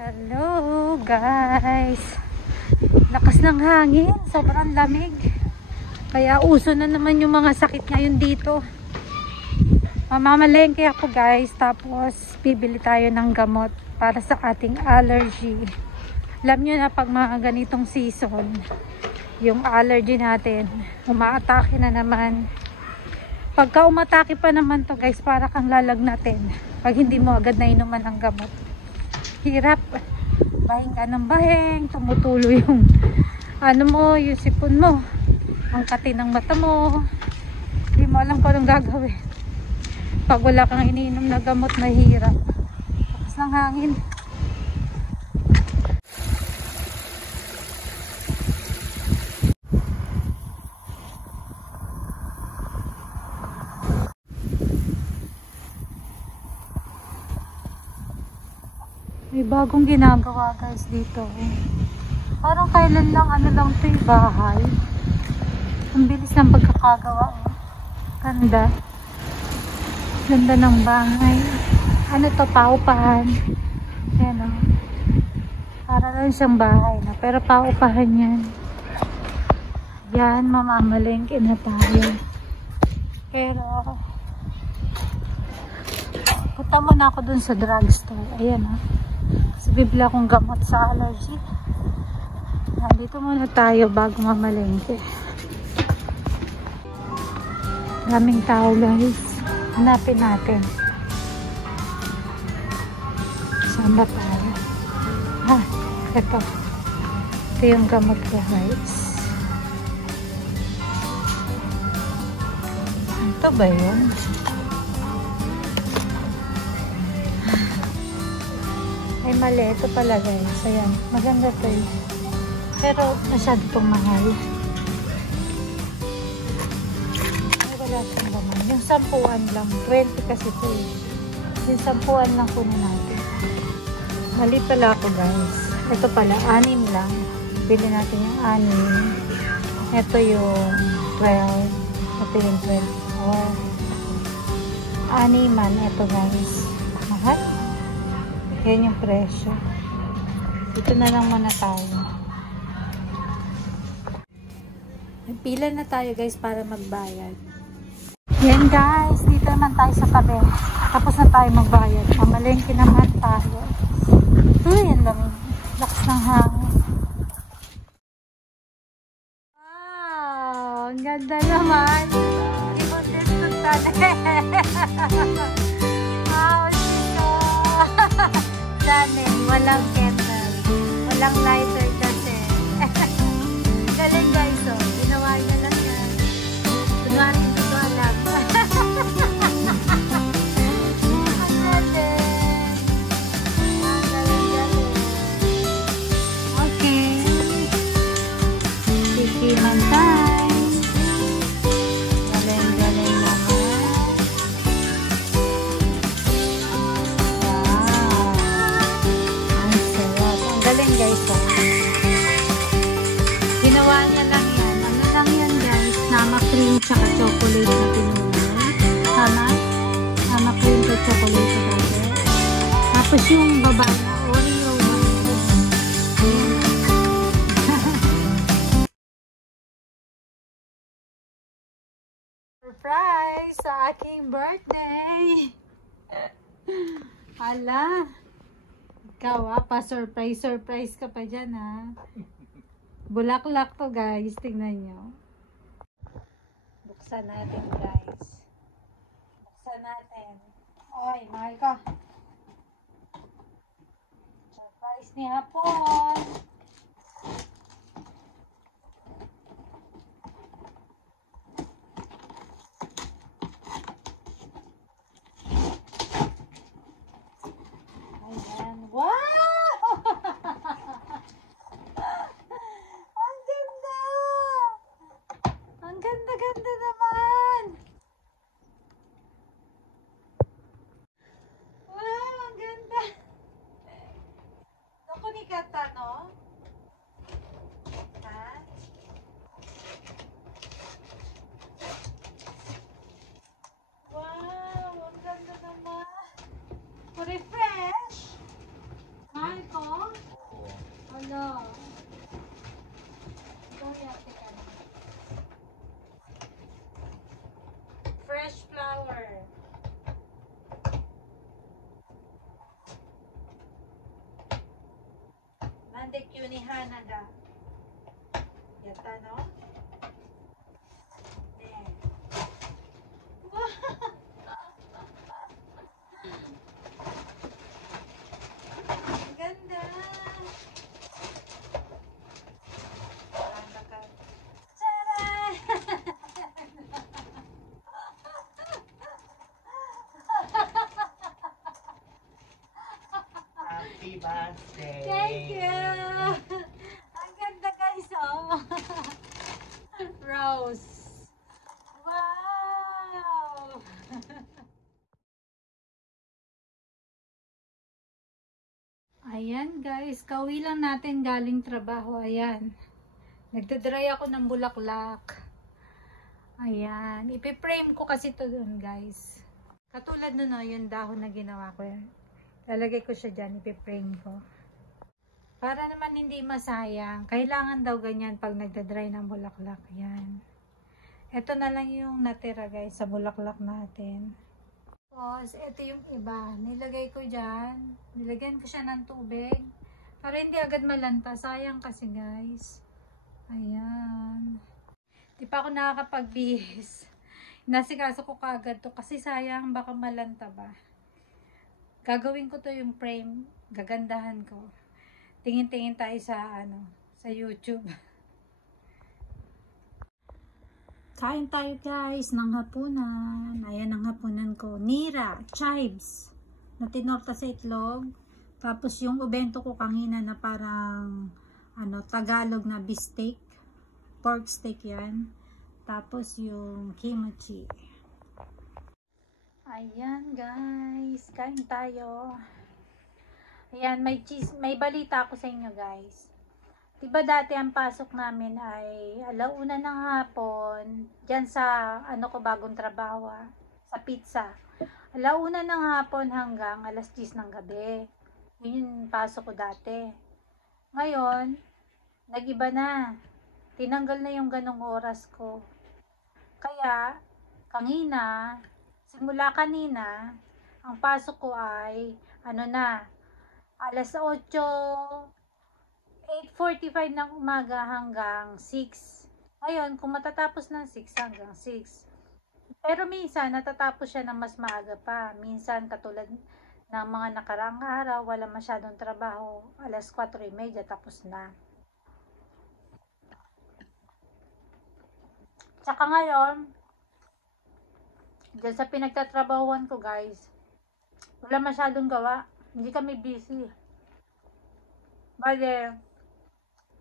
Hello guys, lakas ng hangin, sobrang lamig, kaya uso na naman yung mga sakit ngayon dito. Mamamalengke ako guys, tapos bibili tayo ng gamot para sa ating allergy. Alam nyo na pag mga ganitong season, yung allergy natin umaatake na naman. Pagka umatake pa naman to guys, para kang lalagnatin pag hindi mo agad na inuman ng gamot. Hirap, bahing ka ng bahing, tumutulo yung ano mo, yung sipon mo, ang kati ng mata mo, hindi mo alam kung anong gagawin pag wala kang iniinom na gamot. Mahirap, lakas ng hangin. May bagong ginagawa guys dito. Parang kailan lang ano lang ito yung bahay. Ang bilis ng pagkakagawa. Ganda. Ganda ng bahay. Ano to, paupahan. Yan o. Para lang siyang bahay na. Pero paupahan yan. Yan, mamamalengke na tayo. Pero punta muna ako dun sa drugstore. Ayan o. Bibili akong gamot sa allergy. Dito muna tayo bago mamalengke. Daming tao guys. Hanapin natin. Saan ba tayo? Ha, ito. Ito yung gamot ko guys. Ito ba yun? Ay mali, ito pala guys. Ayan, maganda to eh. Pero masyado itong mahal. Ay, wala siyang laman. Yung 10 lang, 20 kasi ito eh. Yung 10 lang kunin natin. Mali pala ako guys. Ito pala, 6 lang. Bili natin yung 6. Ito yung 12. Ito yung 24. 6man, ito guys. Mahal. Yan yung presyo. Dito na lang muna tayo. Pila na tayo guys para magbayad. Yan guys, dito naman tayo sa tabi. Tapos na tayo magbayad. Mamalengke naman tayo. Uy, ang lamig. Lakas ng hangin. Wow, ang ganda naman. Hindi ko distuntan eh. Wow, Danin, walang kettle, walang lighter kasi. Galing guys, oh. Ginawa niya lang yan. Kunwari ito to alam. Ang galing. Ang galing. Okay. Sikiman time. Galing naman. Guys, oh. Ginawa niya lang yan. Ano lang yan guys? Nama cream tsaka chocolate na tinulay. Nama cream at chocolate na natin. Tapos yung baba na Oreo. Surprise sa aking birthday! Hala! Ikaw pa-surprise ka pa dyan ha. Bulaklak to guys, tingnan nyo. Buksan natin guys. Buksan natin. Oy, mahal ka. Surprise ni Hapon. Wow! Ang ganda! Ang ganda-ganda naman! Wow! Ang ganda! Naku ni Kata, no? Ha? Wow! Ang ganda naman! Refresh! Mahal ko? Wala. Ikaw yate ka na. Fresh flower. Nandek yun ni Hanada. Yata, no? Ang ganda. Ganda ka. Tcharan! Happy birthday! Thank you! Ang ganda guys, oh. Rose. Wow! Ayan guys, kauwi lang natin galing trabaho. Ayan. Nagdadry ako ng bulaklak. Ayan. Ipiprame ko kasi to dun guys. Katulad nun, no, yung dahon na ginawa ko yan. Lalagay ko siya dyan, ipiprame ko. Para naman hindi masayang. Kailangan daw ganyan pag nagdadry ng bulaklak. Ayan. Ito na lang yung natira guys sa bulaklak natin. Tapos, ito yung iba. Nilagay ko dyan. Nilagyan ko siya ng tubig. Para hindi agad malanta. Sayang kasi guys. Ayan. Di pa ako nakakapagbihis. Nasikaso ko kaagad to. Kasi sayang baka malanta ba. Gagawin ko to yung frame. Gagandahan ko. Tingin-tingin tayo sa sa YouTube. Kain tayo guys ng hapunan. Ayan ang hapunan ko. Nira, chives na tinorta sa itlog. Tapos yung ubento ko kanina na parang Tagalog na beefsteak. Pork steak yan. Tapos yung kimchi. Ayan guys. Kain tayo. Ayan, may balita ako sa inyo guys. Diba dati ang pasok namin ay 1:00 ng hapon, dyan sa bagong trabaho, sa pizza. 1:00 ng hapon hanggang 10:00 ng gabi. Yun yung pasok ko dati. Ngayon, nag-iba na. Tinanggal na yung ganong oras ko. Kaya, simula kanina, ang pasok ko ay, 8:45 ng umaga hanggang 6. Ngayon, kung matatapos ng 6 hanggang 6. Pero minsan, natatapos siya ng mas maaga pa. Minsan, katulad ng mga nakaraang araw, wala masyadong trabaho. 4:30 tapos na. Tsaka ngayon, dyan sa pinagtatrabahuan ko guys, wala masyadong gawa. Hindi kami busy. Bale,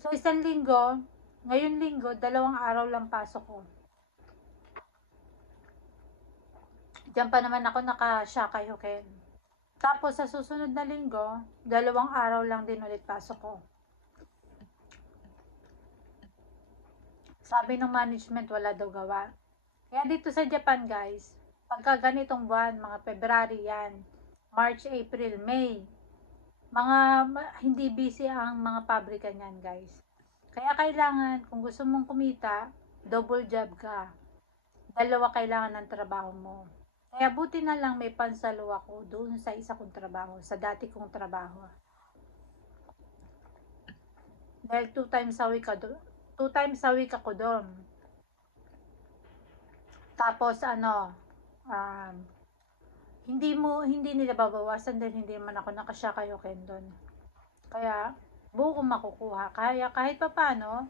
so isang linggo, ngayon linggo, 2 araw lang pasok ko. Diyan pa naman ako naka-Shakay Hoken. Tapos sa susunod na linggo, 2 araw lang din ulit pasok ko. Sabi ng management, wala daw gawa. Kaya dito sa Japan guys, pagka ganitong buwan, mga February yan, March, April, May, hindi busy ang mga pabrika niyan guys. Kaya kailangan, kung gusto mong kumita, double job ka. 2 kailangan ng trabaho mo. Kaya buti na lang may pansalo ako doon sa isa kong trabaho, sa dati kong trabaho. Dahil 2 times a week ako doon. Tapos hindi nila babawasan dahil hindi man ako naka-Shakay Hoken doon. Kaya buo ko makukuha. Kaya kahit pa paano,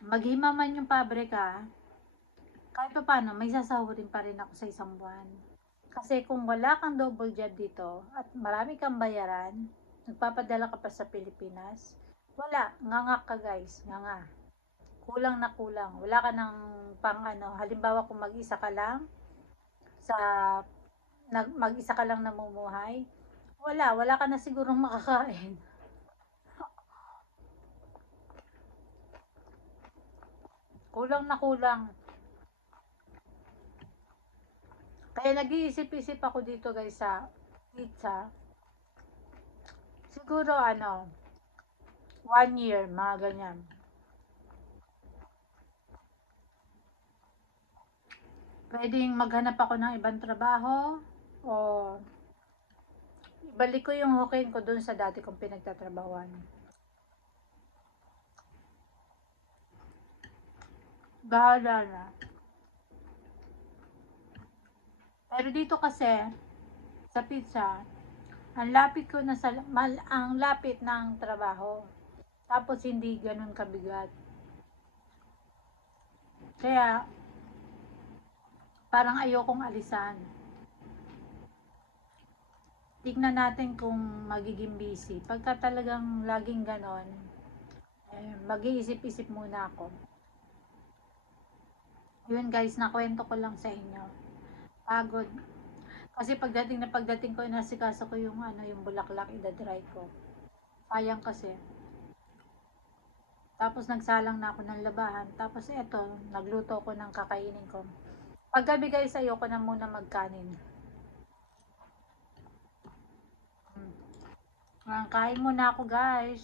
maghima man yung pabrika, kahit pa paano, may sasahurin pa rin ako sa isang buwan. Kasi kung wala kang double job dito at marami kang bayaran, nagpapadala ka pa sa Pilipinas, wala, nganga ka guys, nganga. Kulang na kulang. Wala ka ng halimbawa kung mag-isa ka lang, mag-isa ka lang namumuhay, wala ka na sigurong makakain. Kulang na kulang. Kaya nag-iisip-isip ako dito guys sa pizza. Siguro 1 year, mga ganyan. Pwedeng maghanap ako ng ibang trabaho o ibalik ko yung hukin ko dun sa dati kong pinagtatrabawan. Bahala na. Pero dito kasi, sa pizza, ang lapit ko na ang lapit ng trabaho. Tapos hindi ganun kabigat. Kaya, parang ayokong alisan. Tignan natin kung magiging busy. Pagka talagang laging ganon, mag-iisip-isip muna ako. Yun guys, nakwento ko lang sa inyo. Pagod. Kasi pagdating ko, inasikaso ko yung yung bulaklak, idadry ko. Sayang kasi. Tapos nagsalang na ako ng labahan. Tapos eto, nagluto ko ng kakainin ko. Paggabi guys, ayoko na muna magkanin. Kain muna ako guys.